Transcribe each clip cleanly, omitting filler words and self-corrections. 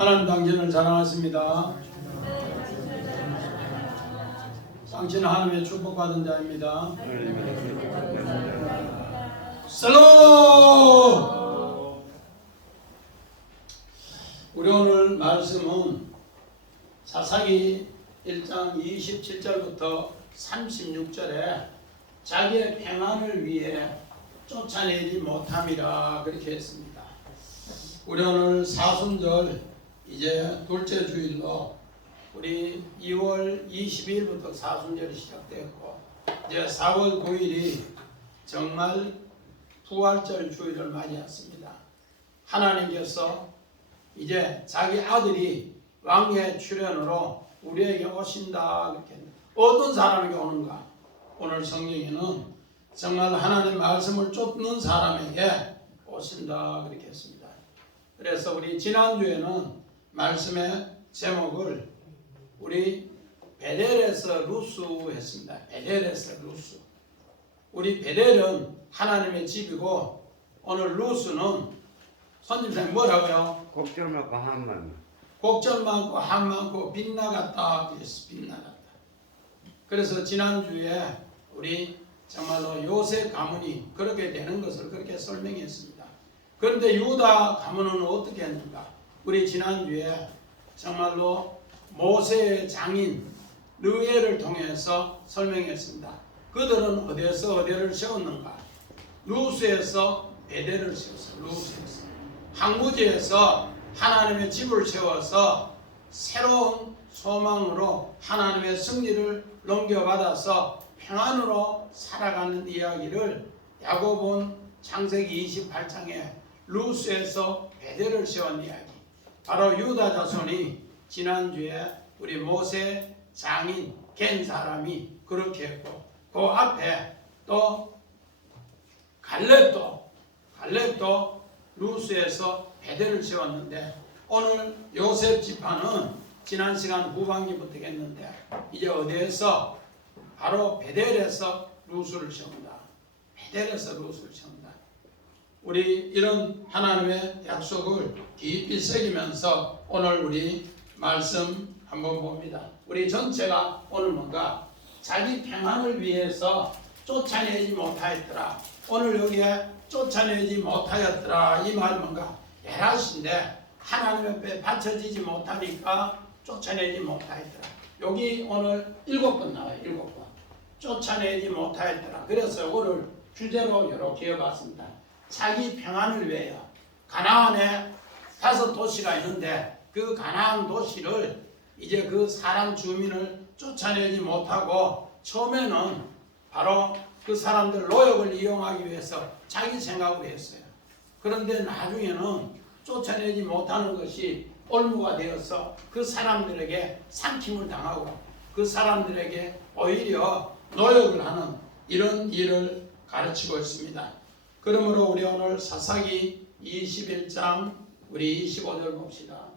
하나님 당신을 사랑하십니다. 당신은 하나님의 축복받은 자입니다. 슬로! 우리 오늘 말씀은 사사기 1장 27절부터 36절에 자기의 평안을 위해 쫓아내지 못함이라 그렇게 했습니다. 우리 오늘 사순절 이제 둘째 주일로 우리 2월 22일부터 사순절이 시작되었고 이제 4월 9일이 정말 부활절 주일을 맞이했습니다. 하나님께서 이제 자기 아들이 왕의 출현으로 우리에게 오신다 그렇게 했는데 어떤 사람에게 오는가? 오늘 성경에는 정말 하나님 말씀을 쫓는 사람에게 오신다 그렇게 했습니다. 그래서 우리 지난주에는 말씀의 제목을 우리 베델에서 루스 했습니다. 베델에서 루스. 우리 베델은 하나님의 집이고 오늘 루스는 선생님 뭐라고요? 곡절 많고 한 많고 곡절 많고 한 많고 빗나갔다 그랬어. 빗나갔다. 그래서 지난주에 우리 정말로 요셉 가문이 그렇게 되는 것을 그렇게 설명했습니다. 그런데 유다 가문은 어떻게 했는가? 우리 지난주에 정말로 모세의 장인 르에를 통해서 설명했습니다. 그들은 어디에서 어디를 세웠는가? 루스에서 베델을 세웠어요. 루스에서 항구지에서 하나님의 집을 세워서 새로운 소망으로 하나님의 승리를 넘겨받아서 평안으로 살아가는 이야기를 야고보는 창세기 28장에 루스에서 베델을 세운 이야기. 바로 유다 자손이 지난주에 우리 모세 장인 겐 사람이 그렇게 했고 그 앞에 또 갈렙도 루스에서 베델을 세웠는데 오늘 요셉 지파는 지난 시간 후반기부터 했는데 이제 어디에서 바로 베델에서 루스를 세운다. 베델에서 루스를 세운다. 우리 이런 하나님의 약속을 깊이 새기면서 오늘 우리 말씀 한번 봅니다. 우리 전체가 오늘 뭔가 자기 평안을 위해서 쫓아내지 못하였더라. 오늘 여기에 쫓아내지 못하였더라. 이 말이 뭔가 예라신데 하나님 앞에 받쳐지지 못하니까 쫓아내지 못하였더라. 여기 오늘 7번 나와요. 7번. 쫓아내지 못하였더라. 그래서 이거를 주제로 이렇게 해봤습니다. 자기 평안을 위하여 가나안에 5도시가 있는데 그 가나안 도시를 이제 그 사람 주민을 쫓아내지 못하고 처음에는 바로 그 사람들 노역을 이용하기 위해서 자기 생각을 했어요. 그런데 나중에는 쫓아내지 못하는 것이 올무가 되어서 그 사람들에게 삼킴을 당하고 그 사람들에게 오히려 노역을 하는 이런 일을 가르치고 있습니다. 그러므로 우리 오늘 사사기 21장 우리 25절 봅시다.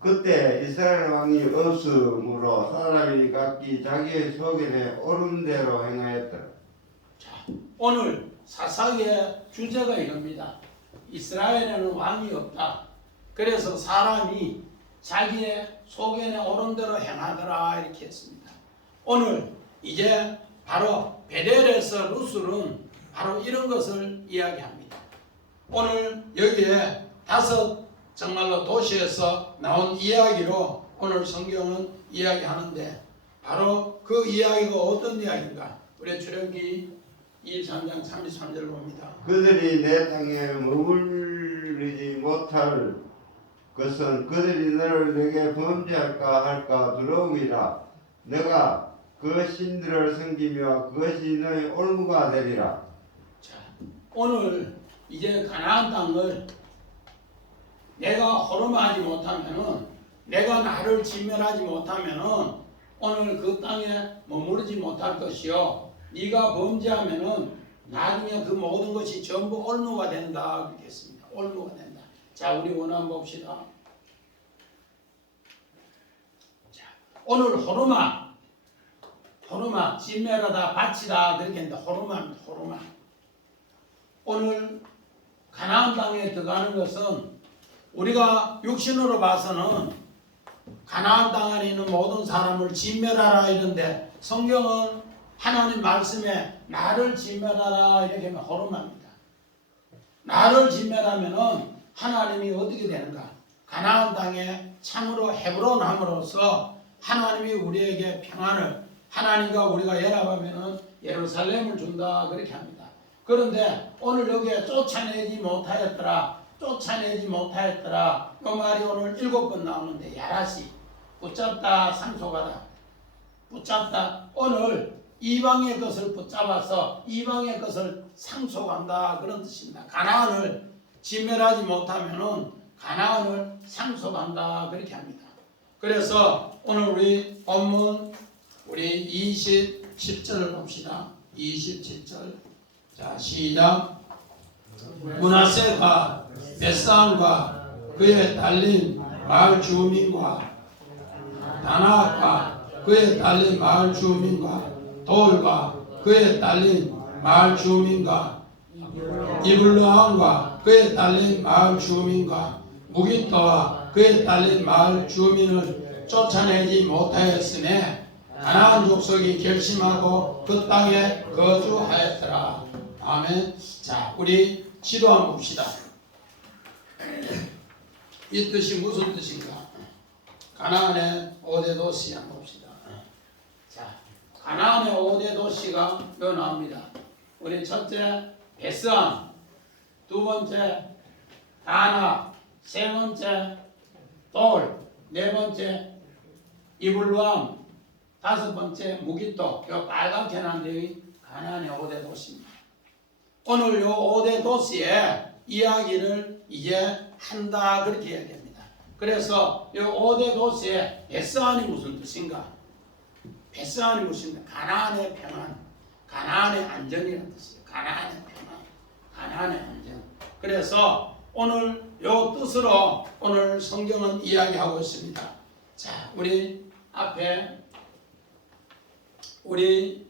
그때 이스라엘 왕이 없으므로 사람이 각기 자기의 소견에 옳은 대로 행하였더라. 자, 오늘 사사기의 주제가 이겁니다. 이스라엘에는 왕이 없다. 그래서 사람이 자기의 소견에 옳은 대로 행하더라 이렇게 했습니다. 오늘 이제 바로 베델에서 루스는 바로 이런 것을 이야기합니다. 오늘 여기에 5 정말로 도시에서 나온 이야기로 오늘 성경은 이야기하는데 바로 그 이야기가 어떤 이야기인가? 우리 출애굽기 23장 33절을 봅니다. 그들이 내 땅에 머무르지 못할 것은 그들이 너를 내게 범죄할까 할까 두려움이라. 너가 그 신들을 섬기며 그것이 너의 올무가 되리라. 자, 오늘 이제 가나안 땅을 내가 호름하지 못하면은 내가 나를 진멸하지 못하면은 오늘 그 땅에 머무르지 못할 것이요 네가 범죄하면은 나중에 그 모든 것이 전부 올무가 된다 그렇게 했습니다. 올무가 된다. 자, 우리 원한 봅시다. 자, 오늘 호르마 진멸하다 바치다 그렇게 했는데 호르마입니다. 호르마. 오늘 가나안 땅에 들어가는 것은 우리가 육신으로 봐서는 가나안 땅 안에 있는 모든 사람을 진멸하라 이런데 성경은 하나님 말씀에 나를 진멸하라 이렇게 하면 호름합니다. 나를 진멸하면은 하나님이 어떻게 되는가? 가나안 땅에 참으로 헤브론함으로써 하나님이 우리에게 평안을 하나님과 우리가 연합하면은 예루살렘을 준다 그렇게 합니다. 그런데 오늘 여기에 쫓아내지 못하였더라 이 말이 오늘 7번 나오는데 야라시 붙잡다 상속하다 붙잡다 오늘 이방의 것을 붙잡아서 이방의 것을 상속한다 그런 뜻입니다. 가나안을 진멸하지 못하면은 가나안을 상속한다 그렇게 합니다. 그래서 오늘 우리 본문 우리 10절을 봅시다. 27절 자 시작. 므낫세가 벳산과 그의 딸린 마을 주민과 다나악과 그의 딸린 마을 주민과 돌과 그의 딸린 마을 주민과 이블루함과 그의 딸린 마을 주민과 무기토와 그의 딸린 마을 주민을 쫓아내지 못하였으며 가나안 족속이 결심하고 그 땅에 거주하였더라. 아멘. 자, 우리 지도 한번 봅시다. 이 뜻이 무슨 뜻인가? 가나안의 5대 도시 한번 봅시다. 자, 가나안의 5대 도시가 몇 나옵니다. 우리 첫째 베스안, 두 번째 다나, 세 번째 돌, 네 번째 이블루함, 다섯 번째 무기토. 요 빨갛게 난 데이 가나안의 5대 도시입니다. 오늘 요 5대 도시의 이야기를 이제 한다 그렇게 이야기합니다. 그래서 요 5대 도시의 베스안이 무슨 뜻인가? 베스안이 무슨 가나안의 평안, 가나안의 안전이라는 뜻이에요. 가나안의 평안, 가나안의 안전. 그래서 오늘 요 뜻으로 오늘 성경은 이야기하고 있습니다. 자, 우리 앞에 우리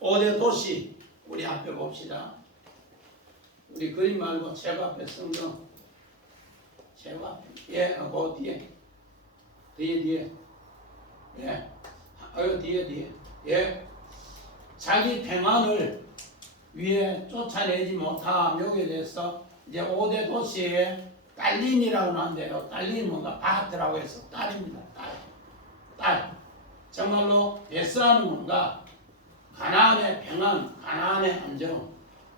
5대 도시 우리 앞에 봅시다. 우리 그림 말고 제가 앞에 성경 제가 앞에 그 뒤에 뒤에 자기 평안을 위해 쫓아내지 못함 여기에 대해서 이제 5대 도시의 딸린이라고 하는데요. 딸린이 뭔가 밭이라고 해서 딸입니다. 딸. 정말로 베스안은 뭔가 가나안의 평안, 가나안의 안정.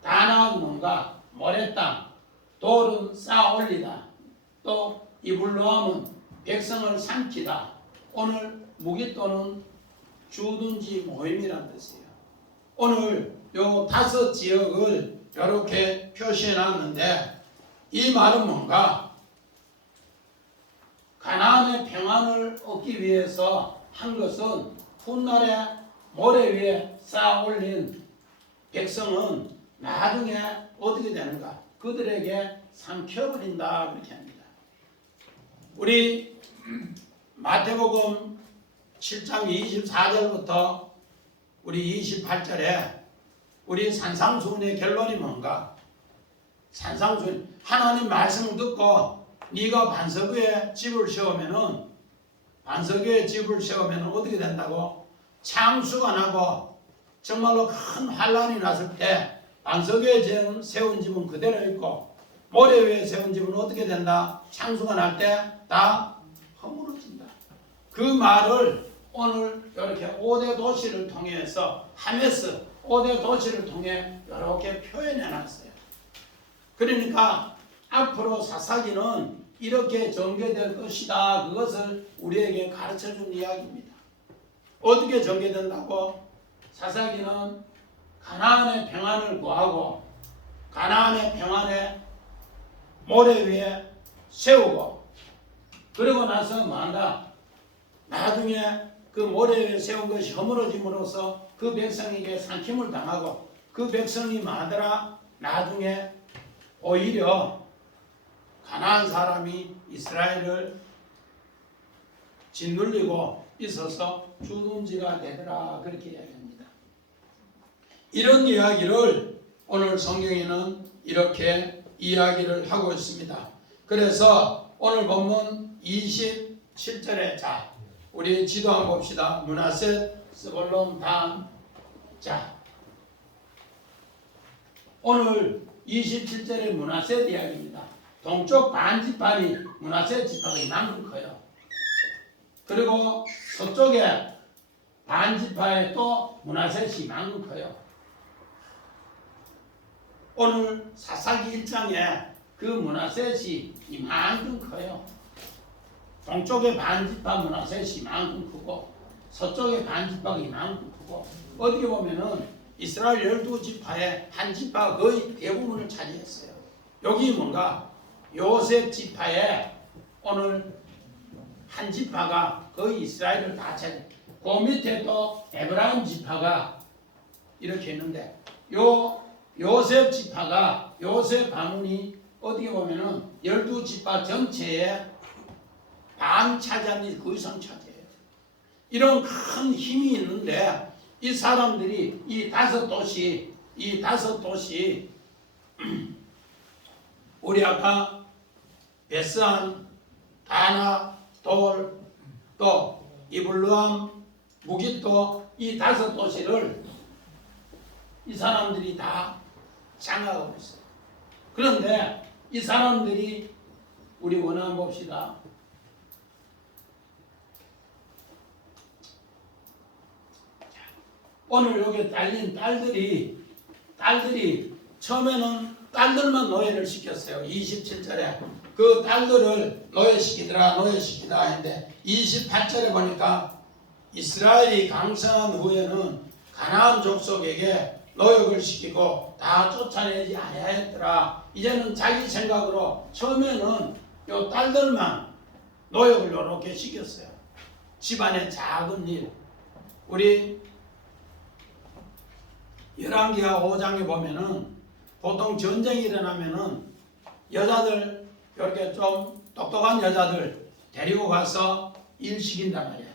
다나은 뭔가 모래땅, 돌은 쌓아 올리다. 또 이블루함은 백성을 삼키다. 오늘 무기토는 주둔지 모임이라는 뜻이에요. 오늘 요 5 지역을 이렇게 표시해 놨는데 이 말은 뭔가 가나안의 평안을 얻기 위해서 한 것은 훗날에 모래 위에 쌓아 올린 백성은 나중에 어떻게 되는가? 그들에게 삼켜버린다 그렇게 합니다. 우리 마태복음 7장 24절부터 우리 28절에 우리 산상수훈의 결론이 뭔가? 산상수훈 하나님 말씀을 듣고 네가 반석 위에 집을 세우면은 어떻게 된다고? 창수가 나고 정말로 큰 환란이 났을 때 반석 위에 세운 집은 그대로 있고 모래 위에 세운 집은 어떻게 된다? 창수가 날 때 다 허물어진다. 그 말을 오늘 이렇게 5대 도시를 통해서 하메스 5대 도시를 통해 이렇게 표현해 놨어요. 그러니까 앞으로 사사기는 이렇게 전개될 것이다. 그것을 우리에게 가르쳐준 이야기입니다. 어떻게 전개된다고? 사사기는 가나안의 평안을 구하고 가나안의 평안에 모래 위에 세우고 그러고 나서 뭐한다? 나중에 그 모래 위에 세운 것이 허물어짐으로써 그 백성에게 삼킴을 당하고 그 백성이 뭐하더라? 나중에 오히려 가나안 사람이 이스라엘을 짓눌리고 있어서 주둔지가 되더라 그렇게 이야기합니다. 이런 이야기를 오늘 성경에는 이렇게 이야기를 하고 있습니다. 그래서 오늘 본문 27절에 자 우리 지도 한번 봅시다. 므낫셋, 스불론, 단. 자 오늘 27절의 므낫셋 이야기입니다. 동쪽 반지파니 므낫셋 지파가 이만큼 커요. 그리고 서쪽에 반지파에 또 므낫셋이 이만큼 커요. 오늘 사사기 1장에 그 므낫셋이 이만큼 커요. 동쪽의 반지파 므낫셋이 이만큼 크고 서쪽의 반지파가 이만큼 크고 어떻게 보면은 이스라엘 12지파의 한 지파가 거의 대부분을 차지했어요. 여기 뭔가 요셉 지파의 오늘 한 지파가 거의 이스라엘을 다 차지. 그 밑에 또 에브라임 지파가 이렇게 있는데 요셉 지파가 요셉 가문이 어떻게 보면은 12지파 전체의 반 차지하는 그 이상 차지해요. 이런 큰 힘이 있는데 이 사람들이 이 다섯 도시 우리 아까 베스안, 다나, 돌, 또 이블루암, 무깃도 이 다섯 도시를 이 사람들이 다 장악하고 있어요. 그런데 이 사람들이 우리 원한 봅시다. 오늘 여기 달린 딸들이 처음에는 딸들만 노예를 시켰어요. 27절에 그 딸들을 노예시키다 했는데 28절에 보니까 이스라엘이 강성한 후에는 가나안 족속에게 노역을 시키고 다 쫓아내지 아니하였더라. 이제는 자기 생각으로 처음에는 요 딸들만 노역을 이렇게 시켰어요. 집안의 작은 일. 우리 열왕기하 5장에 보면은 보통 전쟁이 일어나면은 여자들 이렇게 좀 똑똑한 여자들 데리고 가서 일 시킨단 말이야.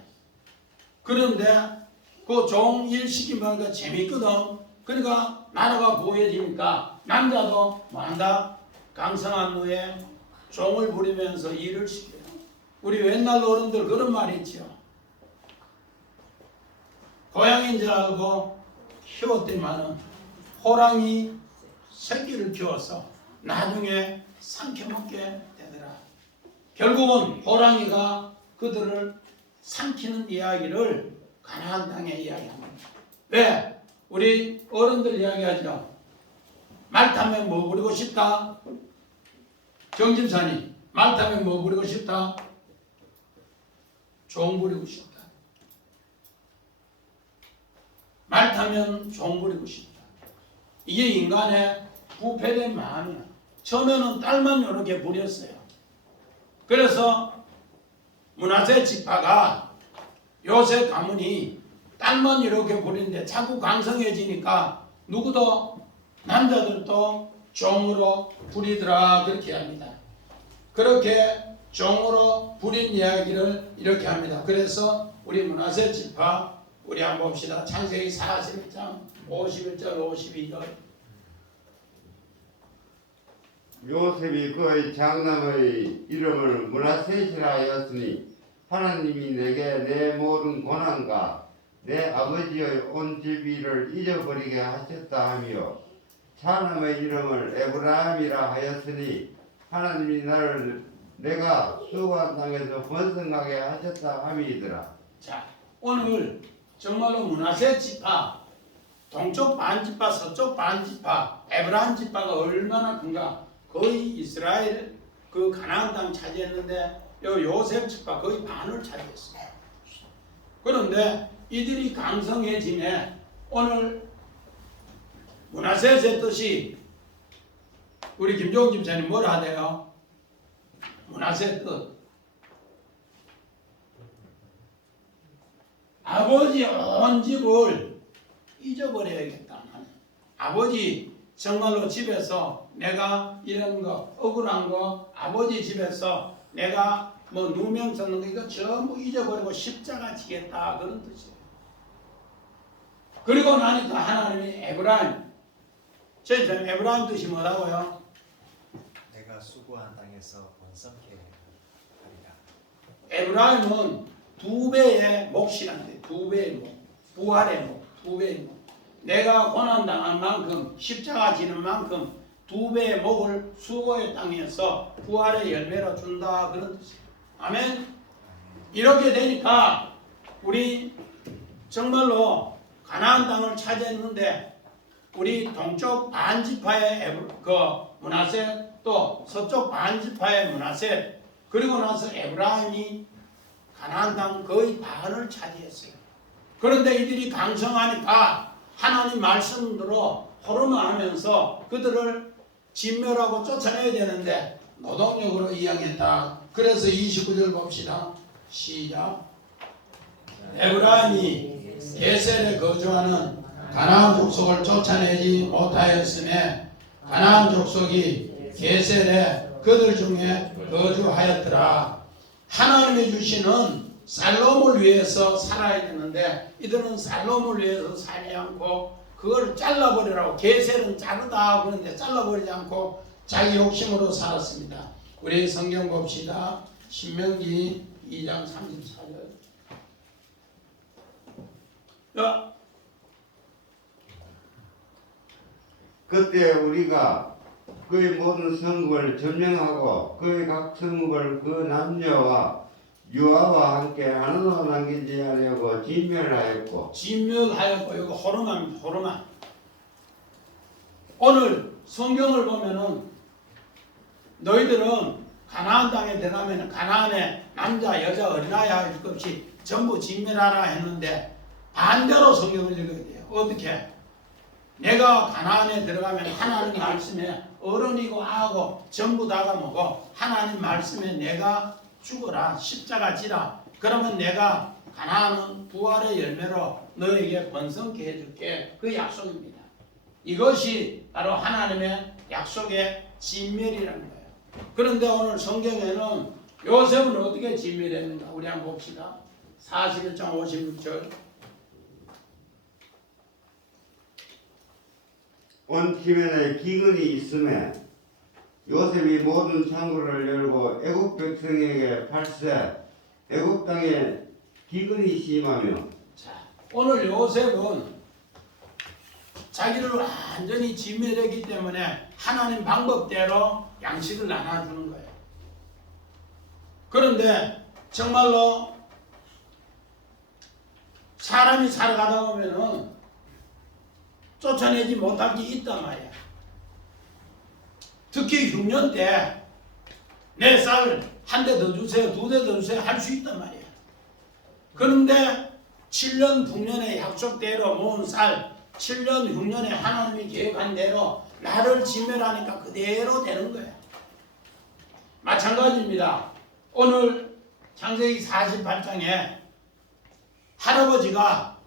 그런데 그 종 일 시키면 그 재밌거든. 그러니까 나라가 부해지니까 남자도 뭐한다? 강성한 후에 종을 부리면서 일을 시켜요. 우리 옛날 어른들 그런 말이 있죠. 고양이인 줄 알고 키웠더니만은 호랑이 새끼를 키워서 나중에 삼켜먹게 되더라. 결국은 호랑이가 그들을 삼키는 이야기를 가나안 땅에 이야기합니다. 왜? 우리 어른들 이야기하죠. 말 타면 뭐 부리고 싶다? 정진산이 말 타면 뭐 부리고 싶다? 종 부리고 싶다. 말 타면 종 부리고 싶다. 이게 인간의 부패된 마음이야. 처음에는 딸만 이렇게 부렸어요. 그래서 므낫세 지파가 요셉 가문이 딸만 이렇게 부리는데 자꾸 강성해지니까 누구도 남자들도 종으로 부리더라 그렇게 합니다. 그렇게 종으로 부린 이야기를 이렇게 합니다. 그래서 우리 므낫세 지파 우리 한번 봅시다. 창세기 41장 51절 52절. 요셉이 그의 장남의 이름을 므낫셋이라 하였으니 하나님이 내게 내 모든 고난과 내 아버지의 온 집이를 잊어버리게 하셨다 하며 차남의 이름을 에브라임이라 하였으니 하나님이 나를 내가 수고한 땅에서 번성하게 하셨다 함이더라. 자, 오늘 정말로 므낫세 지파, 동쪽 반지파, 서쪽 반지파, 에브라임 지파가 얼마나 큰가. 거의 이스라엘 그 가나안 땅 차지했는데 요셉 지파 거의 반을 차지했어요. 그런데 이들이 강성해지네. 오늘 므낫셋의 뜻이 우리 김종훈 집사님 뭐라 하대요? 므낫셋 뜻 아버지 온 집을 잊어버려야겠다. 아버지 정말로 집에서 내가 이런 거 억울한 거 아버지 집에서 내가 뭐 누명 썼는 거 이거 전부 잊어버리고 십자가 지겠다 그런 뜻이에요. 그리고 나니까 하나님이 에브라임, 제 에브라임 뜻이 뭐라고요? 내가 수고한 땅에서 번성케 하리라. 에브라임은 2배의 몫이란데 2배의 몫, 부활의 몫, 2배의 몫. 내가 고난당한 만큼 십자가 지는 만큼 2배의 몫을 수고의 땅에서 부활의 열매로 준다 그런 뜻이에요. 아멘. 이렇게 되니까 우리 정말로 가나안 땅을 차지했는데 우리 동쪽 반지파의 그 므낫세 또 서쪽 반지파의 므낫세 그리고 나서 에브라임이 가나안 땅 거의 반을 차지했어요. 그런데 이들이 강성하니까 하나님 말씀대로 호르몬하면서 그들을 진멸하고 쫓아내야 되는데 노동력으로 이양했다. 그래서 29절 봅시다. 시작. 에브라임이 게셀에 거주하는 가나안 족속을 쫓아내지 못하였음에 가나안 족속이 게셀에 그들 중에 거주하였더라. 하나님이 주시는 살롬을 위해서 살아야 되는데 이들은 살롬을 위해서 살지 않고 그걸 잘라버리라고 게셀은 자르다 그런데 잘라버리지 않고 자기 욕심으로 살았습니다. 우리 성경 봅시다. 신명기 2장 34절. 그때 우리가 그의 모든 성읍을 점령하고 그의 각 성읍을 그 남녀와 유아와 함께 하나도 남기지 않으려고 진멸하였고 이거 호르몬입니다. 호르몬. 오늘 성경을 보면은 너희들은 가나안 땅에 들어가면 가나안의 남자 여자 어린아이 할 것 없이 전부 진멸하라 했는데 반대로 성경을 읽어야 돼요. 어떻게? 내가 가나안에 들어가면 하나님 말씀에 어른이고 아하고 전부 다가 뭐고 하나님 말씀에 내가 죽어라 십자가 지라 그러면 내가 가나안은 부활의 열매로 너에게 번성케 해줄게. 그 약속입니다. 이것이 바로 하나님의 약속의 진멸이라는 거예요. 그런데 오늘 성경에는 요셉은 어떻게 진멸했는가 우리 한번 봅시다. 41장 56절. 온 지면에 기근이 있음에 요셉이 모든 창고를 열고 애굽 백성에게 팔세 애굽 땅에 기근이 심하며. 자, 오늘 요셉은 자기를 완전히 진멸했기 때문에 하나님 방법대로 양식을 나눠주는 거예요. 그런데 정말로 사람이 살아가다 보면은 쫓아내지 못할 게 있단 말이야. 특히 흉년 때 내 쌀 한 대 더 주세요, 2대 더 주세요 할 수 있단 말이야. 그런데 7년 북년의 약속대로 모은 쌀 7년 흉년에 하나님이 계획한 대로 나를 진멸하니까 그대로 되는 거야. 마찬가지입니다. 오늘 창세기 48장에 할아버지가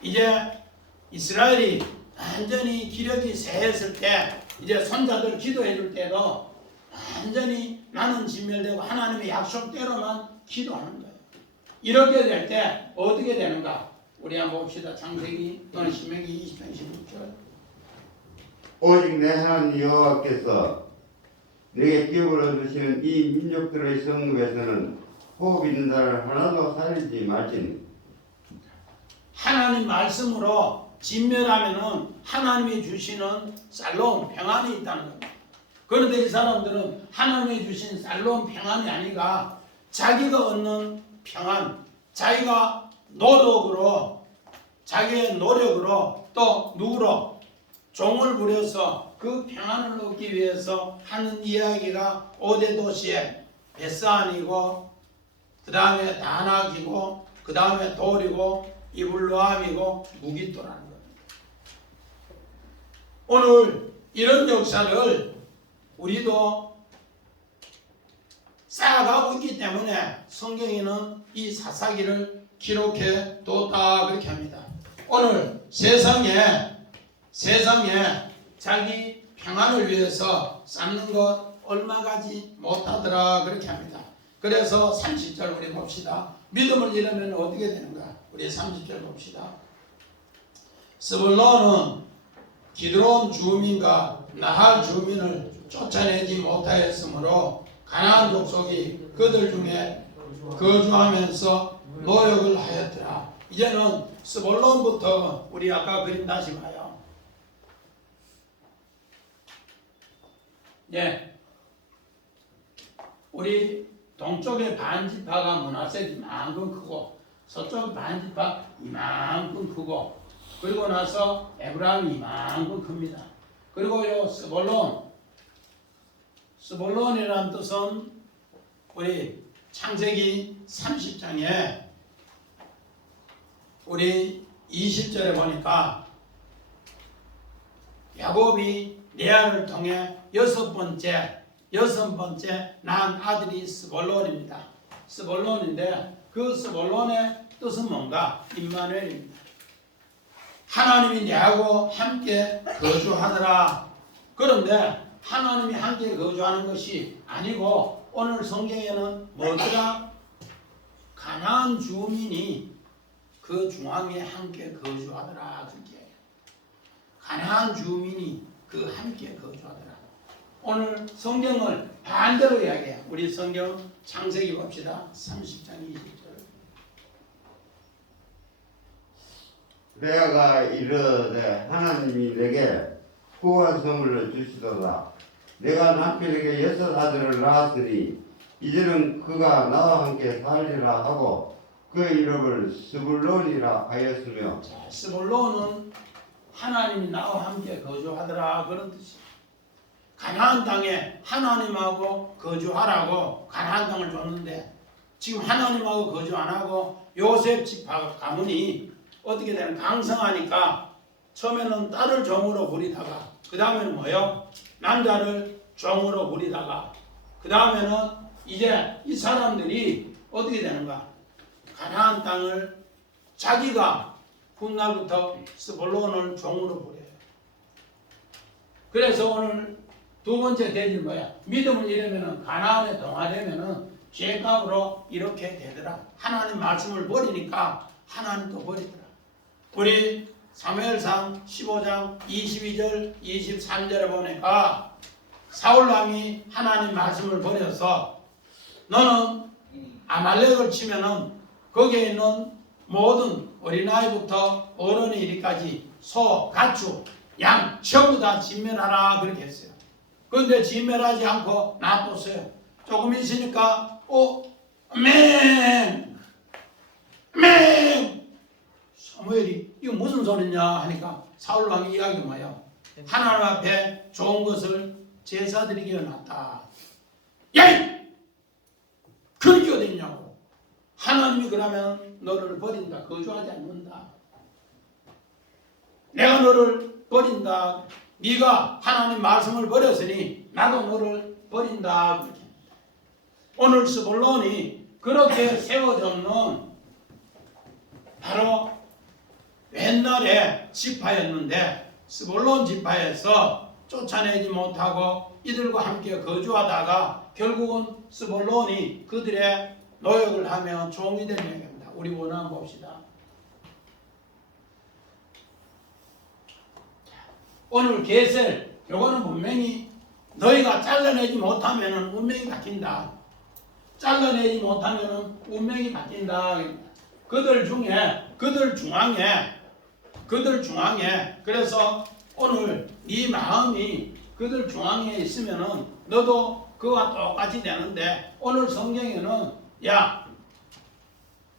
이제 이스라엘이 완전히 기력이 쇠했을 때 이제 손자들 기도해 줄 때도 완전히 나는 진멸되고 하나님의 약속대로만 기도하는 거예요. 이렇게 될 때 어떻게 되는가? 우리 한번 봅시다. 창세기 또는 신명기 20장 16절. 오직 내 하나님 여호와께서 내게 기업을 주시는 이 민족들의 성읍에서는 호흡 있는 자를 하나도 살리지 말지니. 하나님 말씀으로 진멸하면은 하나님이 주시는 살로움 평안이 있다는 겁니다. 그런데 이 사람들은 하나님이 주신 살로움 평안이 아니라 자기가 얻는 평안, 자기가 노력으로 자기의 노력으로 또 누구로 종을 부려서 그 평안을 얻기 위해서 하는 이야기가 5대 도시에 베스안이고 그 다음에 다낙이고 그 다음에 돌이고 이블로암이고 무기토라는 겁니다. 오늘 이런 역사를 우리도 쌓아가고 있기 때문에 성경에는 이 사사기를 기록해 뒀다 그렇게 합니다. 오늘 세상에 자기 평안을 위해서 쌓는 것 얼마 가지 못하더라 그렇게 합니다. 그래서 30절 우리 봅시다. 믿음을 잃으면 어떻게 되는가? 우리 30절 봅시다. 스불론은 기드론 주민과 나할 주민을 쫓아내지 못하였으므로 가나안 족속이 그들 중에 거주하면서 노역을 하였더라. 이제는 스볼론부터 우리 아까 그림 다시 봐요. 예, 우리 동쪽의 반지파가 므낫세 이만큼 크고 서쪽 반지파 이만큼 크고 그리고 나서 에브라임이 이만큼 큽니다. 그리고 요 스볼론이라는 뜻은 우리 창세기 30장에 우리 20절에 보니까 야곱이 레아를 통해 여섯 번째 낳은 아들이 스볼론입니다. 스볼론인데 그 스볼론의 뜻은 뭔가? 임마누엘입니다. 하나님이 내하고 함께 거주하더라. 그런데 하나님이 함께 거주하는 것이 아니고 오늘 성경에는 뭐더라? 가나안 주민이 그 중앙에 함께 거주하더라. 그게 가나안 주민이 그 함께 거주하더라. 오늘 성경을 반대로 이야기해요. 우리 성경 창세기 봅시다. 30장 20절. 레아가 이르되 하나님이 내게 후한 선물로 주시도다. 내가 남편에게 여섯 아들을 낳았으니 이제는 그가 나와 함께 살리라 하고 그 이름을 스불론이라 하였으며. 자, 스불론은 하나님이 나와 함께 거주하더라 그런 뜻이에요. 가나안 땅에 하나님하고 거주하라고 가나안 땅을 줬는데 지금 하나님하고 거주 안 하고 요셉 지파 가문이 어떻게 되는 강성하니까 처음에는 딸을 종으로 부리다가 그 다음에는 뭐요? 남자를 종으로 부리다가 그 다음에는 이제 이 사람들이 어떻게 되는가? 가나안 땅을 자기가 훗날부터 스불론을 종으로 부려요. 그래서 오늘 두 번째 대질 뭐야? 믿음을 잃으면은 가나안에 동화되면은 죄값으로 이렇게 되더라. 하나님 말씀을 버리니까 하나님도 버리더라. 우리 사무엘상 15장 22절 23절에 보니까 사울왕이 하나님 말씀을 버려서 너는 아말렉을 치면은 거기에 있는 모든 어린아이부터 어른에 이르기까지 소, 가축, 양 전부 다 진멸하라 그렇게 했어요. 그런데 진멸하지 않고 놔뒀어요. 조금 있으니까 맹 사무엘이 이거 무슨 소리냐 하니까 사울왕이 이야기 뭐예요? 하나님 앞에 좋은 것을 제사드리기에 놨다. 야이! 그렇게 어딨냐고. 하나님이 그러면 너를 버린다. 거주하지 않는다. 내가 너를 버린다. 네가 하나님 말씀을 버렸으니 나도 너를 버린다. 그렇게. 오늘 스불론이 그렇게 세워졌는 바로 옛날에 지파였는데 스불론 지파에서 쫓아내지 못하고 이들과 함께 거주하다가 결국은 스불론이 그들의 노역을 하며 종이 된 얘기입니다. 우리 원한 봅시다. 오늘 게셀 요거는 분명히 너희가 잘라내지 못하면 운명이 바뀐다. 잘라내지 못하면 운명이 바뀐다. 그들 중앙에 그래서 오늘 네 마음이 그들 중앙에 있으면은 너도 그와 똑같이 되는데 오늘 성경에는 야,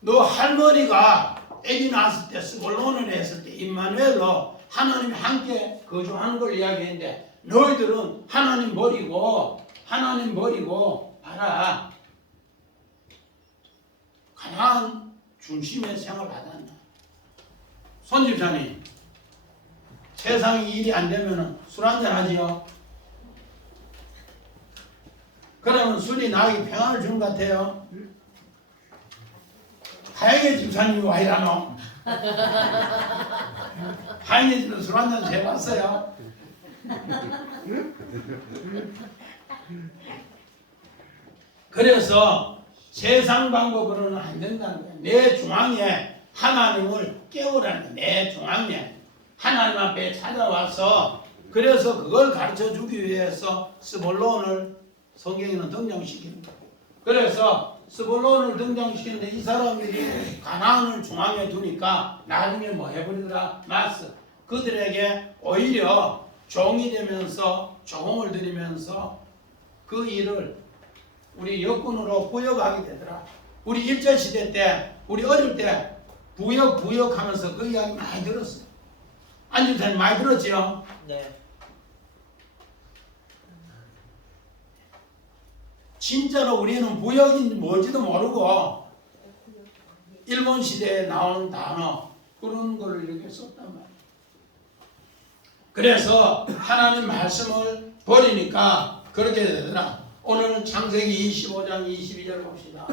너 할머니가 아기 낳았을 때 스불론을 했을 때 임마누엘로 하나님이 함께 거주하는 걸 이야기했는데 너희들은 하나님 버리고 봐라. 가나안 중심의 생활하잖아. 손집사님 세상이 일이 안 되면 술 한잔 하지요. 그러면 술이 나에게 평안을 주는 것 같아요. 하영의 집사님이 와 이라노? 하영의 집은 술 한잔 해봤어요? 그래서 세상 방법으로는 안 된다는 거예요. 내 중앙에 하나님을 깨우라는 거예요. 내 중앙에 하나님 앞에 찾아와서 그래서 그걸 가르쳐 주기 위해서 스볼론을 성경에는 등장시키는 거예요. 그래서 스볼론을 등장시키는데 이 사람들이 가나안을 중앙에 두니까 나중에 뭐 해버리더라? 마스. 그들에게 오히려 종이 되면서 조공을 들이면서 그 일을 우리 여군으로 부역하게 되더라. 우리 일제시대 때 우리 어릴 때 부역하면서 그 이야기 많이 들었어요. 안주사님 많이 들었지요? 네. 진짜로 우리는 부역이 뭔지도 모르고 일본 시대에 나오는 단어 그런 걸 이렇게 썼단 말이에요. 그래서 하나님 말씀을 버리니까 그렇게 되더라. 오늘 창세기 25장 22절 봅시다.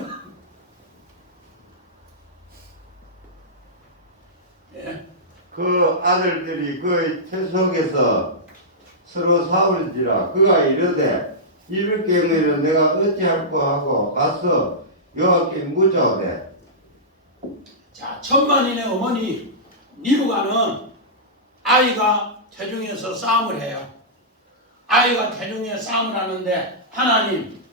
예. 그 아들들이 그 태속에서 서로 싸울지라 그가 이르되 이럴 경우에는 내가 어찌할꼬 하고 가서 여호와께 묻자오되. 자, 천만인의 어머니 리브가는 아이가 태중에서 싸움을 해요. 아이가 태중에 싸움을 하는데 하나님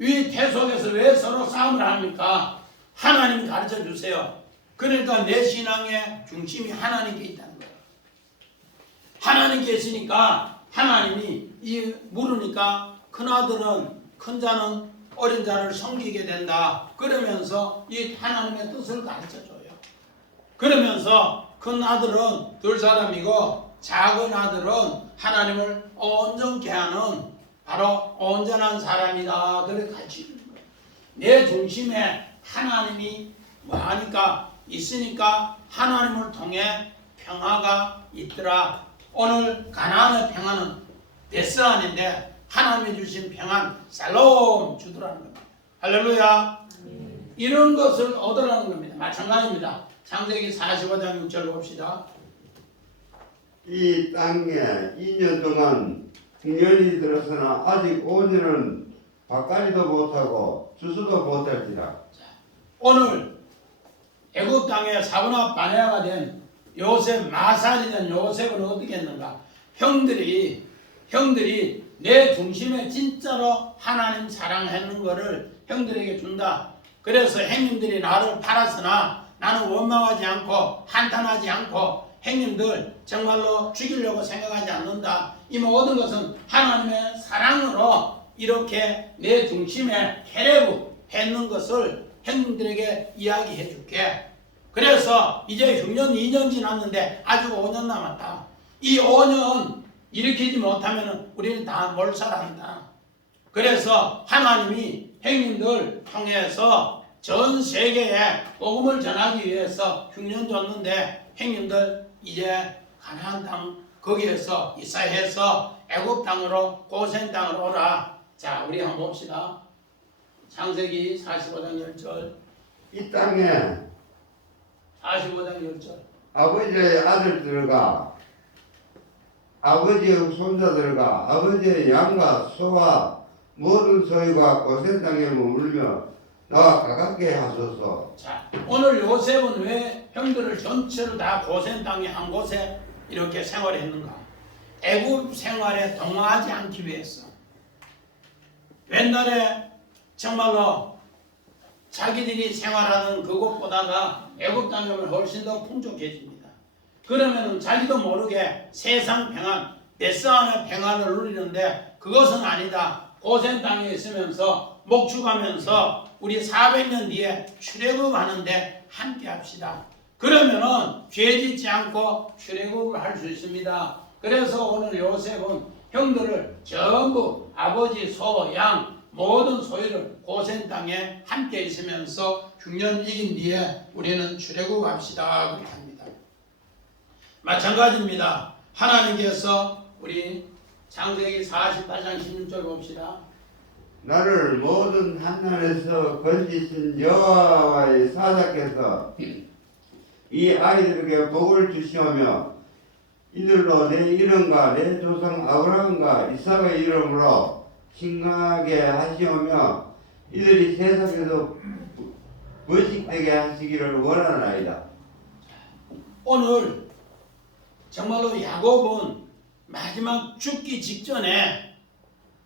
이 태속에서 왜 서로 싸움을 합니까? 하나님 가르쳐 주세요. 그러니까 내 신앙의 중심이 하나님께 있다는 거예요. 하나님께 있으니까 하나님이 이 물으니까 큰아들은 큰 자는 어린 자를 섬기게 된다. 그러면서 이 하나님의 뜻을 가르쳐줘요. 그러면서 큰 아들은 둘 사람이고 작은 아들은 하나님을 온전케 하는 바로 온전한 사람이다. 그렇게 가르치는 거예요. 내 중심에 하나님이 뭐하니까 있으니까 하나님을 통해 평화가 있더라. 오늘 가나안의 평화는 베스안인데 하나님이 주신 평안 살롬 주더라는 겁니다. 할렐루야. 이런 것을 얻으라는 겁니다. 마찬가지입니다. 창세기 45장 6절 봅시다. 이 땅에 2년 동안 풍년이 들었으나 아직 5년은 바까지도 못하고 주수도 못할지라. 오늘 애굽 땅에 사분화 반야가 된 요셉, 마살이 된 요셉은 어떻게 했는가? 형들이 내 중심에 진짜로 하나님 사랑하는 것을 형들에게 준다. 그래서 형님들이 나를 팔았으나 나는 원망하지 않고 한탄하지 않고 형님들 정말로 죽이려고 생각하지 않는다. 이 모든 것은 하나님의 사랑으로 이렇게 내 중심에 헤레브 했는 것을 형님들에게 이야기해 줄게. 그래서 이제 흉년 2년 지났는데 아직 5년 남았다. 이 5년 일으키지 못하면 우리는 다 몰살한다. 그래서 하나님이 형님들 통해서 전 세계에 복음을 전하기 위해서 흉년 줬는데 형님들 이제 가나안 땅 거기에서 이사해서 애굽 땅으로 고센 땅으로 오라. 자, 우리 한번 봅시다. 창세기 45장 10절. 이 땅에 45장 10절. 아버지의 아들들과 아버지의 손자들과 아버지의 양과 소와 모든 소유가 고센 땅에 머물며 나와 가깝게 하소서. 자, 오늘 요셉은 왜 형들을 전체를 다 고센 땅에 한 곳에 이렇게 생활했는가? 애굽 생활에 동화하지 않기 위해서. 옛날에 정말로 자기들이 생활하는 그곳보다가 애굽 땅에 오면 훨씬 더 풍족해집니다. 그러면 자기도 모르게 세상 평안, 베스안의 평안을 누리는데 그것은 아니다. 고센 땅에 있으면서 목축하면서 우리 400년 뒤에 출애굽하는데 함께 합시다. 그러면은 죄 짓지 않고 출애굽을 할 수 있습니다. 그래서 오늘 요셉은 형들을 전부 아버지 소, 양 모든 소유를 고센 땅에 함께 있으면서 흉년 이긴 뒤에 우리는 출애굽합시다 그렇게 합니다. 마찬가지입니다. 하나님께서 우리 창세기 48장 16절 봅시다. 나를 모든 한난에서 건지신 여호와의 사자께서 이 아이들에게 복을 주시오며 이들로 내 이름과 내 조상 아브라함과 이삭의 이름으로 칭하게 하시오며 이들이 세상에서 번식되게 하시기를 원하나이다. 오늘 정말로 야곱은 마지막 죽기 직전에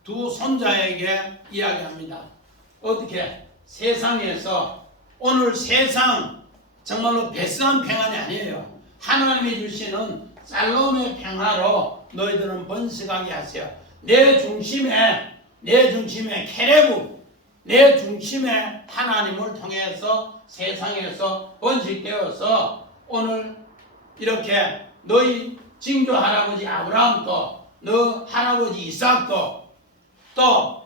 두 손자에게 이야기합니다. 어떻게? 세상에서 오늘 세상 정말로 배스한 평안이 아니에요. 하나님이 주시는 살롬의 평화로 너희들은 번식하게 하세요. 내 중심에 케레브, 내 중심에 하나님을 통해서 세상에서 번식되어서 오늘 이렇게 너희 징조 할아버지 아브라함도 너 할아버지 이삭도 또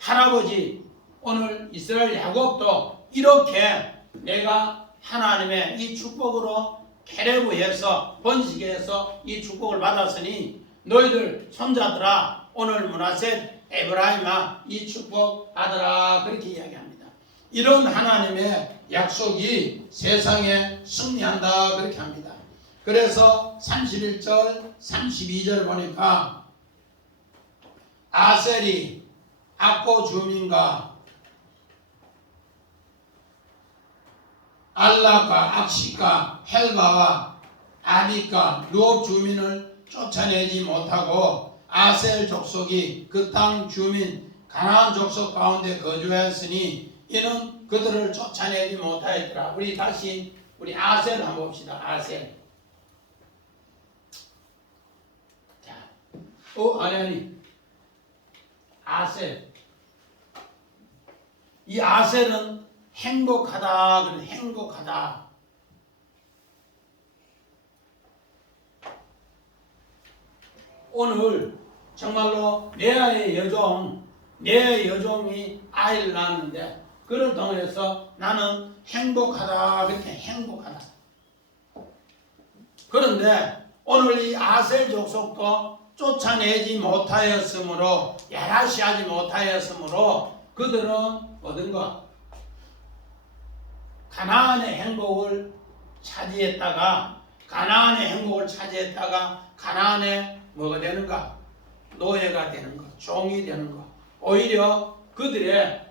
할아버지 오늘 이스라엘 야곱도 이렇게 내가 하나님의 이 축복으로 케레브에서 번식해서 이 축복을 받았으니 너희들 손자들아 오늘 문하셋 에브라임아 이 축복 받으라 그렇게 이야기합니다. 이런 하나님의 약속이 세상에 승리한다 그렇게 합니다. 그래서 31절 32절 보니까 아셀이 악고 주민과 알락과 악시과 헬바와 아디과 루옵 주민을 쫓아내지 못하고 아셀 족속이 그 땅 주민 가나안 족속 가운데 거주하였으니 이는 그들을 쫓아내지 못하였더라. 우리 다시 우리 아셀 한번 봅시다. 아셀. 자, 아니 아셀. 이 아셀은 행복하다. 그래 행복하다. 오늘 정말로 레아의 여종이 아이를 낳았는데 그를 통해서 나는 행복하다. 그렇게 행복하다. 그런데 오늘 이 아셀 족속도 쫓아내지 못하였으므로 야라시하지 못하였으므로 그들은 어딘가 가나안의 행복을 차지했다가 가나안의 뭐가 되는가? 노예가 되는 것, 종이 되는 것. 오히려 그들의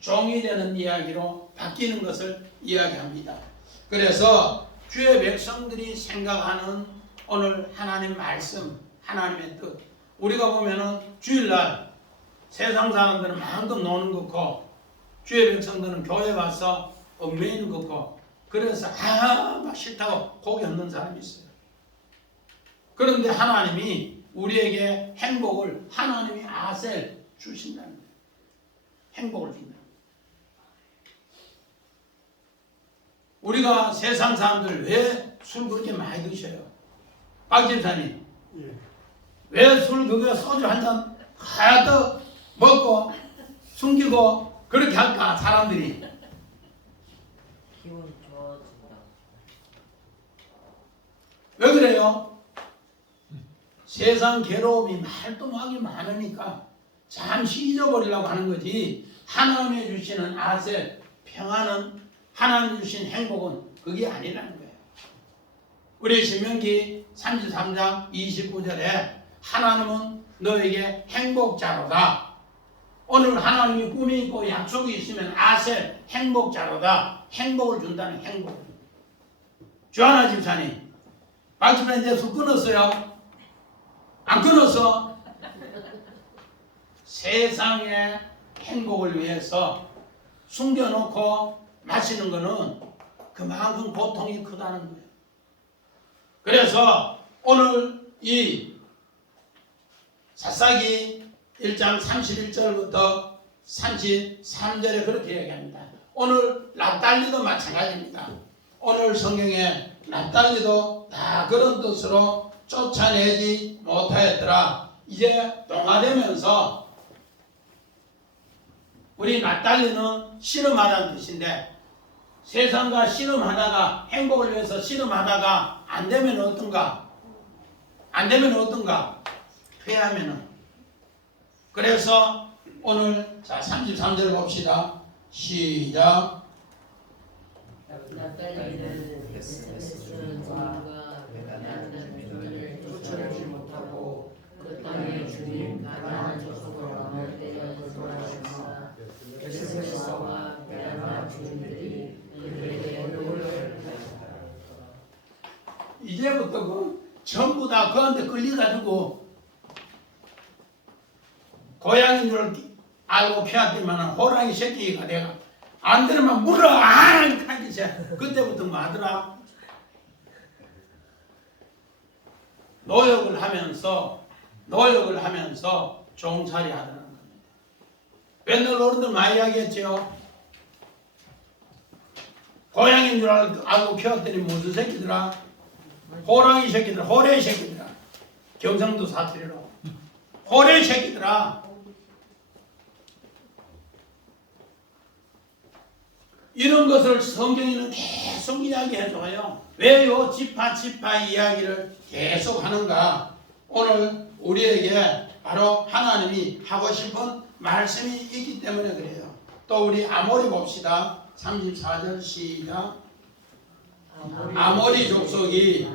종이 되는 이야기로 바뀌는 것을 이야기합니다. 그래서 주의 백성들이 생각하는 오늘 하나님 말씀, 하나님의 뜻. 우리가 보면은 주일날 세상 사람들은 마음껏 노는 것고 주의 백성들은 교회 와서 얽매이는 것고 그래서 막 싫다고 고개 얹는 사람이 있어요. 그런데 하나님이 우리에게 행복을 하나님이 아셀 주신다는 거예요. 행복을 준다. 우리가 세상 사람들 왜 술 그렇게 많이 드셔요? 박 집사님, 왜 술 그거 소주 한잔 하얗게 먹고 숨기고 그렇게 할까 사람들이? 기분 좋아진다. 왜 그래요? 세상 괴로움이 말똥하기 많으니까 잠시 잊어버리려고 하는 거지. 하나님이 주시는 아셀 평안은 하나님 주신 행복은 그게 아니라는 거예요. 우리 신명기 33장 29절에 하나님은 너에게 행복자로다. 오늘 하나님이 꿈이 있고 약속이 있으면 아셀 행복자로다. 행복을 준다는 행복. 조하나 집사님, 박 집사님 이제 술 끊었어요? 안 끊었어? 세상의 행복을 위해서 숨겨놓고 마시는 것은 그만큼 고통이 크다는 거예요. 그래서 오늘 이 사사기 1장 31절부터 33절에 그렇게 얘기합니다. 오늘 납달리도 마찬가지입니다. 오늘 성경에 납달리도 다 그런 뜻으로 쫓아내지 못하였더라. 이제 동화되면서 우리 납달리는 씨름하다는 뜻인데 세상과 씨름하다가 행복을 위해서 씨름하다가 안 되면 어떤가? 패하면은. 그래서 오늘 자 33절 봅시다. 시작. 납달리는 베스와 나는 쫓아내지 못하고 그 땅의 주민 가나안 족속을 왕을 때려 거두었으나 베스와 베라마 주민들이 그들에게 노를 하였다. 이제부터 그 전부 다 그한테 끌려가지고 고양이인 줄 알고 키웠더니만 호랑이 새끼가 내가 안 들으면 물어 안 하기 시작. 그때부터 뭐 하더라? 노력을 하면서 종살이 하더라는 겁니다. 맨날 어른들 많이 이야기했죠. 고양이인 줄 알고 키웠더니 무슨 새끼더라? 호랑이 새끼들, 호래 새끼들아. 경상도 사투리로 호래 새끼들아. 이런 것을 성경에는 계속 이야기해줘요. 왜요? 지파 이야기를 계속 하는가? 오늘 우리에게 바로 하나님이 하고 싶은 말씀이 있기 때문에 그래요. 또 우리 아모리 봅시다. 34절 시작. 아모리 족속이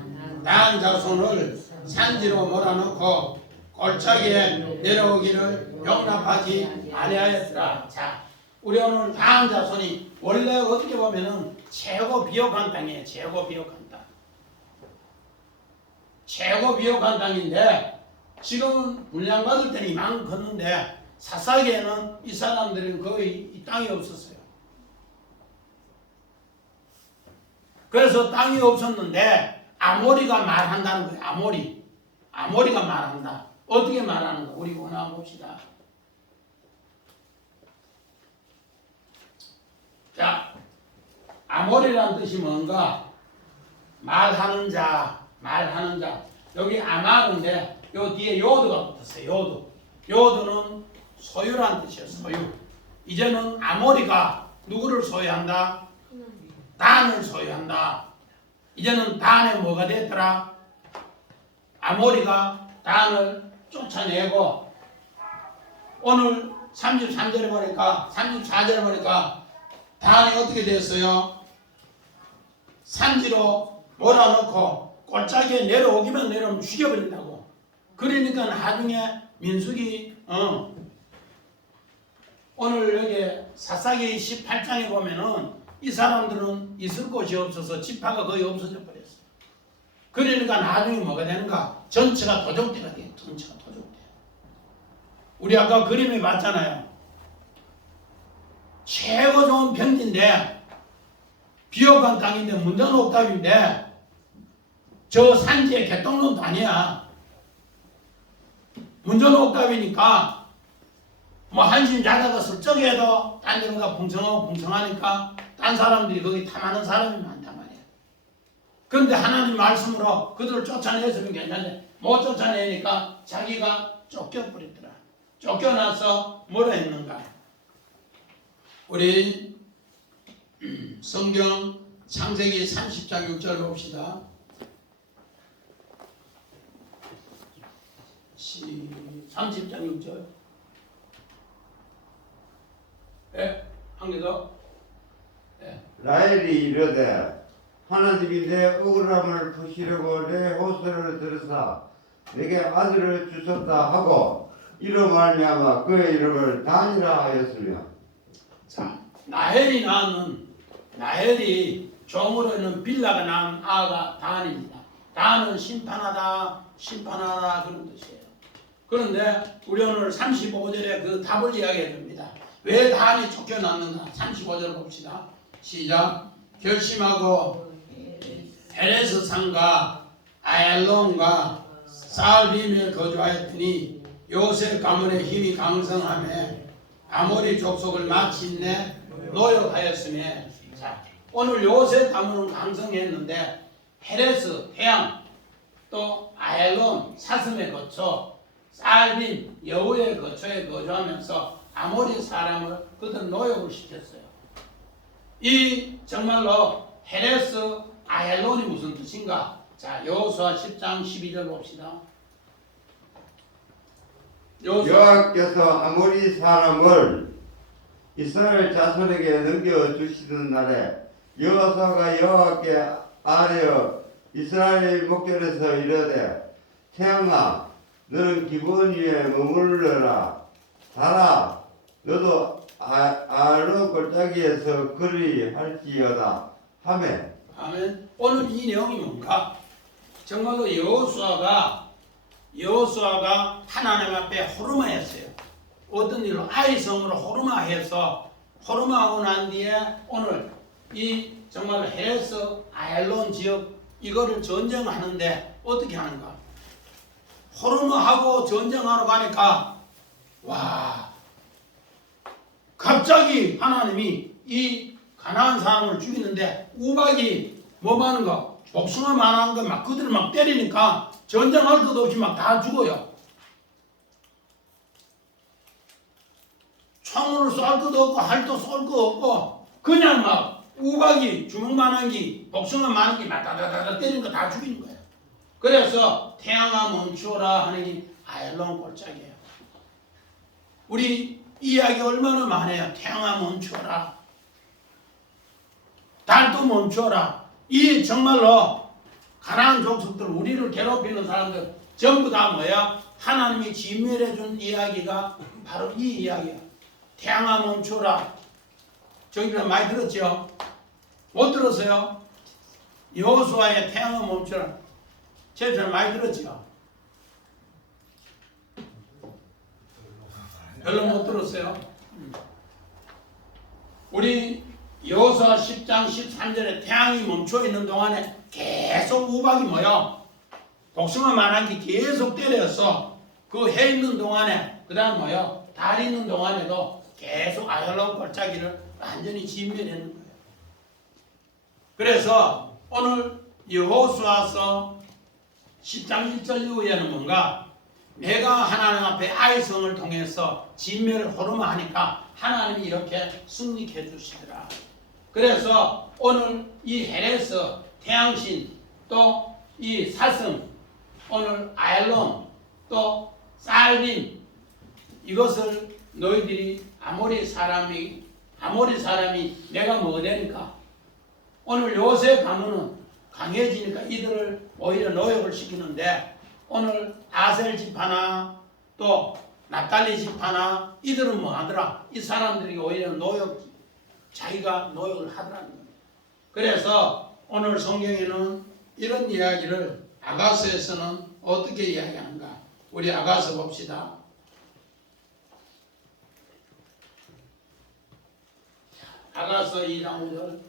단 자손을 산지로 몰아넣고 골짜기에 내려오기를 용납하지 아니하였더라. 자, 우리 오늘 단 자손이 원래 어떻게 보면은 최고 비옥한 땅이에요. 최고 비옥한 땅. 최고 비옥한 땅인데 지금은 분량받을 때는 이만큼 컸는데 사사기에는 이 사람들은 거의 이 땅이 없었어요. 그래서 땅이 없었는데 아모리가 말한다는 거예요. 아모리가 말한다. 어떻게 말하는가? 우리 원하고 봅시다. 자, 아모리라는 뜻이 뭔가? 말하는 자. 여기 아말인데 요 뒤에 요도가 붙었어요. 요도는 소유라는 뜻이에요. 소유. 이제는 아모리가 누구를 소유한다? 단을 소유한다. 이제는 단에 뭐가 됐더라? 아모리가 단을 쫓아내고 오늘 33절에 보니까 34절에 보니까 단이 어떻게 됐어요? 산지로 몰아넣고 골짜기에 내려오기만 내려오면 죽여버린다고. 그러니까 나중에 민수기 오늘 여기 사사기 18장에 보면은 이 사람들은 있을 곳이 없어서 지파가 거의 없어져 버렸어요. 그러니까 나중에 뭐가 되는가? 전체가 도적대가 돼요. 전체가 도적대. 우리 아까 그림에 봤잖아요. 최고 좋은 평지인데 비옥한 땅인데 문전옥답인데 저 산지의 개똥놈도 아니야. 문전옥답이니까 뭐 한심 자다가 슬쩍 해도 딴 데보다 풍성하니까 딴 사람들이 거기 탐하는 사람이 많단 말이야. 그런데 하나님 말씀으로 그들을 쫓아냈으면 괜찮은데 못 쫓아내니까 자기가 쫓겨버리더라. 쫓겨나서 뭐라 했는가? 우리 성경 창세기 30장 6절 봅시다. 30장 6절. 네? 한 개 더. 네. 라헬이 이르되 하나님이 내 억울함을 푸시려고 내 호소를 들으사 내게 아들을 주셨다 하고 이로 말미암아 그의 이름을 단이라 하였으며. 자, 나헬이 종으로는 빌라가 낳은 아가 단입니다. 단은 심판하다 그런 뜻이에요. 그런데 우리 오늘 35절에 그 답을 이야기해 줍니다. 왜 단이 쫓겨났는가? 35절 봅시다. 시작. 결심하고 헤레스 산과 아얄론과 사알빔에 거주하였더니 요셉 가문의 힘이 강성하며 아모리 족속을 마침내 노역하였으며. 자, 오늘 요셉 가문은 강성했는데 헤레스 태양 또 아얄론 사슴의 거처 사알빔 여우의 거처에 거주하면서 아모리 사람을 그들 노역을 시켰어요. 이 정말로 헤레스 아얄론이 무슨 뜻인가? 자, 여호수아 10장 12절 봅시다. 여호와께서 아모리 사람을 이스라엘 자손에게 넘겨주시는 날에 여호수아가 여호와께 아뢰어 이스라엘 목전에서 이르되 태양아 너는 기본 위에 머물러라. 달아 너도 아론 골짜기에서 그리 할지어다 하매. 아멘. 오늘 이 내용이 뭔가? 정말로 여호수아가 하나님 앞에 호르마했어요. 어떤 일로 아이성으로 호르마해서 호르마하고 난 뒤에 오늘 이 정말 헤레스 아얄론 지역 이거를 전쟁하는데 어떻게 하는가? 호르마하고 전쟁하러 가니까 와 갑자기 하나님이 이 가나안 사람을 죽이는데 우박이 뭐 하는 거? 복숭아만한 거 막 그들을 막 때리니까 전쟁할 것도 없이 막 다 죽어요. 총으로 쏠 것도 없고 할도 쏠 거 없고 그냥 막 우박이 주먹만한 기 복숭아만한 기 막 다다다다 때리는 거 다 죽이는 거예요. 그래서 태양아 멈추어라 하는 게 아얄론 골짜기예요. 우리 이야기 얼마나 많아요. 태양아 멈추어라. 달도 멈추어라. 이 정말로 가난한 족속들 우리를 괴롭히는 사람들 전부 다 뭐야? 하나님이 진멸해 준 이야기가 바로 이 이야기야. 태양아 멈추어라. 저기를 많이 들었죠? 못 들었어요? 여호수아의 태양아 멈추어라. 제가 많이 들었죠? 별로 못 들었어요? 우리 여호수아 10장 13절에 태양이 멈춰 있는 동안에 계속 우박이 뭐요? 복숭아만한 게 계속 때렸어. 그 해 있는 동안에 그 다음 뭐요? 달 있는 동안에도 계속 아얄론 골짜기를 완전히 진멸했는 거예요. 그래서 오늘 여호수아서 10장 1절 이후에는 뭔가 내가 하나님 앞에 아이성을 통해서 진멸을 호르마하니까 하나님이 이렇게 승리해 주시더라. 그래서 오늘 이 헤레스 태양신 또 이 사슴 오늘 아얄론 또 쌀빔 이것을 너희들이 아모리 사람이 내가 뭐 되니까 오늘 요새 가면은 강해지니까 이들을 오히려 노역을 시키는데 오늘 아셀 지파나 또 납달리 지파나 이들은 뭐 하더라? 이 사람들이 오히려 자기가 노역을 하더라는 거예요. 그래서 오늘 성경에는 이런 이야기를 아가서에서는 어떻게 이야기하는가? 우리 아가서 봅시다. 아가서 2장 5절.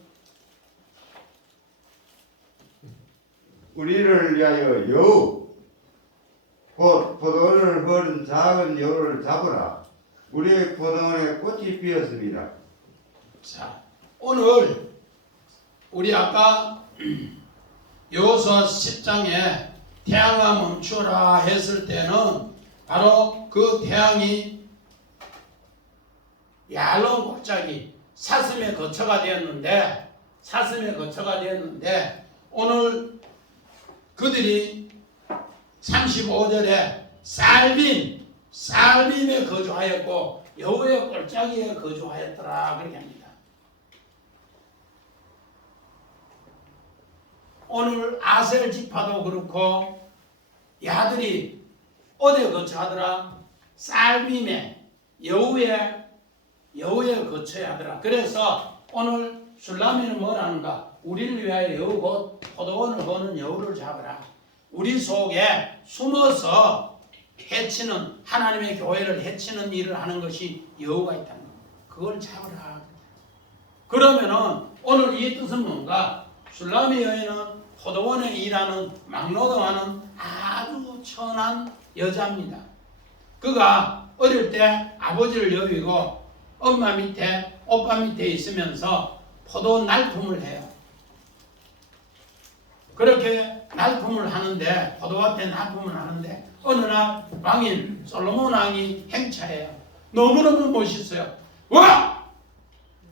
우리를 위하여 여우 곧 포도원을 버린 작은 여우를 잡으라. 우리의 포도원에 꽃이 피었습니다. 자, 오늘 우리 아까 여호수아 10장에 태양아 멈추라 했을 때는 바로 그 태양이 야론 골짜기 사슴의 거처가 되었는데 오늘 그들이 35절에 쌀빔에 거주하였고 여호의 골짜기에 거주하였더라 그렇게 합니다. 오늘 아셀 지파도 그렇고 야들이 어디에 거처하더라? 쌀빔에 여호의 거처에 하더라. 그래서 오늘 술라미는 뭐라는가? 우리를 위하여 여호 곧 포도원을 거는 여호를 잡으라. 우리 속에 숨어서 해치는 하나님의 교회를 해치는 일을 하는 것이 여호가 있다는 거. 그걸 잡으라. 그러면은 오늘 이 뜻은 뭔가? 술라미 여인은 포도원에 일하는 막노동하는 아주 천한 여자입니다. 그가 어릴 때 아버지를 여기고 엄마 밑에 오빠 밑에 있으면서 포도원 날품을 해요. 그렇게 날품을 하는데 포도밭에 날품을 하는데 어느 날 왕인 솔로몬 왕이 행차해요. 너무너무 멋있어요. 와!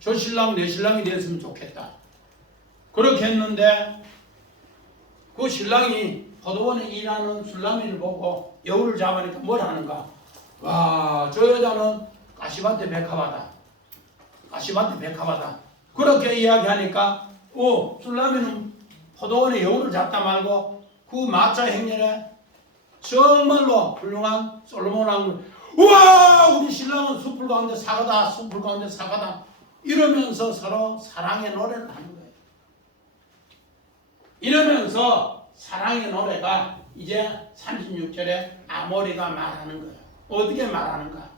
저 신랑 내 신랑이 됐으면 좋겠다. 그렇게 했는데 그 신랑이 포도원에 일하는 술라미를 보고 여우를 잡으니까 뭘 하는가? 와, 저 여자는 가시밭의 백합하다. 그렇게 이야기하니까 술라미는 포도원에 여우를 잡다 말고 그 마차 행렬에 정말로 훌륭한 솔로몬 왕을 우와 우리 신랑은 숲을 가운데 사과다 이러면서 서로 사랑의 노래를 하는 거예요. 이러면서 사랑의 노래가 이제 36절에 아모리가 말하는 거예요. 어떻게 말하는가?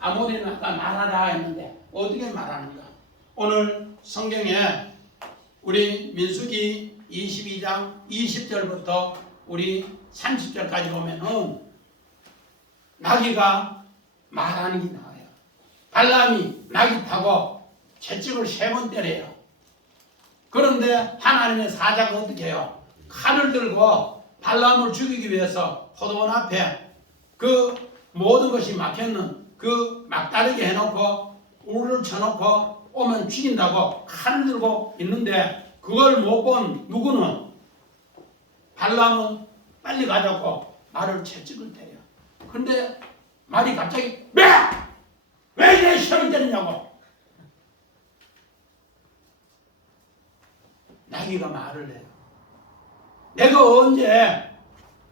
아모리는 아까 말하라 했는데 어떻게 말하는가? 오늘 성경에 우리 민수기 22장 20절부터 우리 30절까지 보면은 나귀가 말하는 게 나와요. 발람이 나귀 타고 채찍을 3번 때려요. 그런데 하나님의 사자가 어떻게 해요? 칼을 들고 발람을 죽이기 위해서 포도원 앞에 그 모든 것이 막혔는 그 막다르게 해놓고 우를 쳐놓고 오면 죽인다고 칼을 들고 있는데 그걸 못 본 누구는 발람은 빨리 가자고 말을 채찍을 때려. 근데 말이 갑자기 왜 이래 시험을 때리냐고. 나귀가 말을 해요. 내가 언제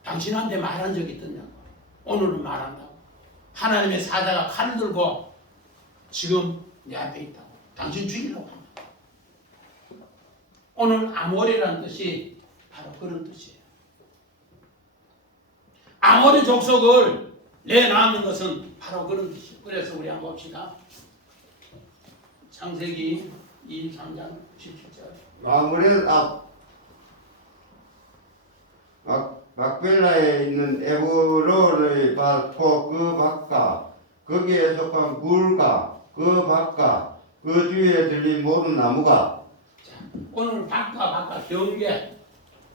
당신한테 말한 적이 있더냐고. 오늘은 말한다고. 하나님의 사자가 칼을 들고 지금 내 앞에 있다고. 당신 죽이려고 한다. 오늘 아모리라는 뜻이 바로 그런 뜻이에요. 아모리 족속을 내놓는 것은 바로 그런 뜻이에요. 그래서 우리 한번 봅시다. 창세기 23장 17절. 아무래도 막벨라에 있는 에브로를 받고 그 밭과 거기에 속한 굴과 그 밭과 그 주위에 들린 모든 나무가. 오늘 밭과 경계.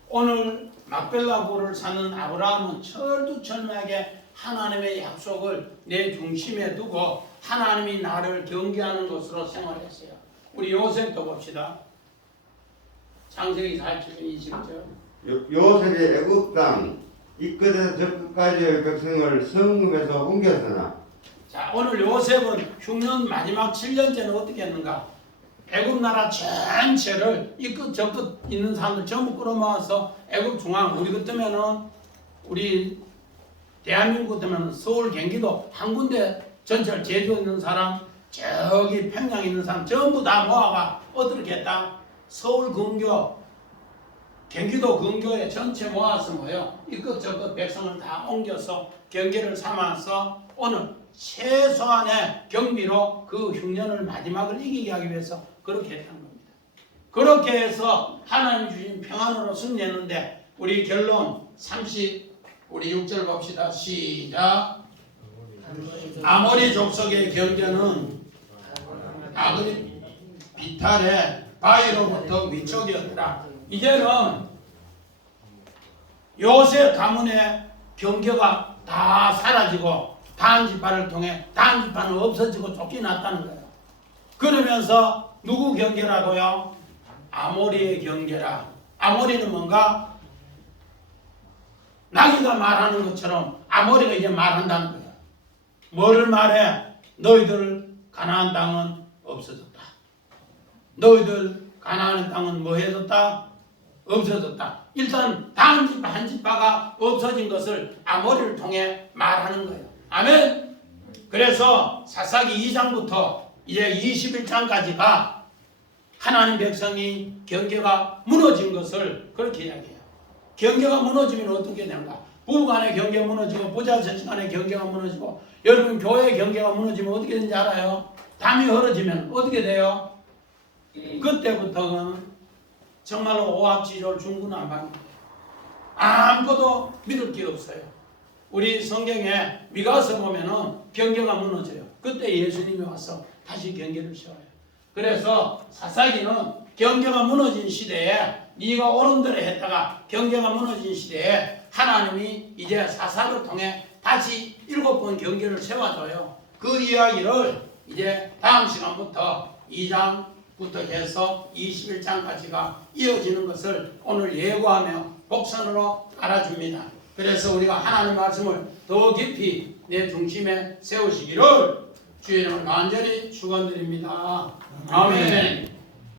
오늘 막벨라 굴을 사는 아브라함은 철두철미하게 하나님의 약속을 내 중심에 두고 하나님이 나를 경계하는 것으로 생활했어요. 우리 요셉도 봅시다. 창세기 47장 20절. 요셉이 애굽 땅 이 끝에서 저 끝까지의 백성을 성읍에서 옮겼으나. 자, 오늘 요셉은 흉년 마지막 7년째는 어떻게 했는가? 애굽 나라 전체를 이 끝 저 끝 있는 사람들 전부 끌어모아서 애굽 중앙, 우리 같으면은 우리 대한민국 같으면 서울 경기도 한 군데 전체를 제주에 있는 사람, 저기 평양에 있는 사람 전부 다 모아가 어떻게 했다? 서울 근교, 경기도 근교에 전체 모아서 뭐요? 이 끝 저 끝 백성을 다 옮겨서 경계를 삼아서 오늘 최소한의 경비로 그 흉년을 마지막을 이기게 하기 위해서 그렇게 했다는 겁니다. 그렇게 해서 하나님 주신 평안으로 승리했는데 우리 결론 우리 6절 봅시다. 시작. 아모리 족속의 경계는 아그리 비탈의 바위로부터 위쪽이었다. 이제는 요셉 가문의 경계가 다 사라지고 다음 지파를 통해 다음 지파는 없어지고 쫓겨났다는 거예요. 그러면서 누구 경계라고요? 아모리의 경계라. 아모리는 뭔가? 나귀가 말하는 것처럼 아모리가 이제 말한다는 거예요. 뭐를 말해? 너희들 가나안 땅은 없어졌다. 너희들 가나안 땅은 뭐 해졌다? 없어졌다. 일단 다음 지파 한 지파가 없어진 것을 아모리를 통해 말하는 거예요. 아멘. 그래서 사사기 2장부터 이제 21장까지가 하나님 백성이 경계가 무너진 것을 그렇게 이야기해요. 경계가 무너지면 어떻게 되는가? 부부간의 경계가 무너지고 부자자식간의 경계가 무너지고 여러분 교회의 경계가 무너지면 어떻게 되는지 알아요? 담이 흐려지면 어떻게 돼요? 그때부터는 정말로 오합지졸 중구난방입니다. 아무것도 믿을 게 없어요. 우리 성경에 미가서 보면은 경계가 무너져요. 그때 예수님이 와서 다시 경계를 세워요. 그래서 사사기는 경계가 무너진 시대에 네가 옳은 대로 했다가 경계가 무너진 시대에 하나님이 이제 사사를 통해 다시 7번 경계를 세워줘요. 그 이야기를 이제 다음 시간부터 2장부터 해서 21장까지가 이어지는 것을 오늘 예고하며 복선으로 알아줍니다. 그래서 우리가 하나님의 말씀을 더 깊이 내 중심에 세우시기를 주의 이름을 간절히 축원드립니다. 아멘.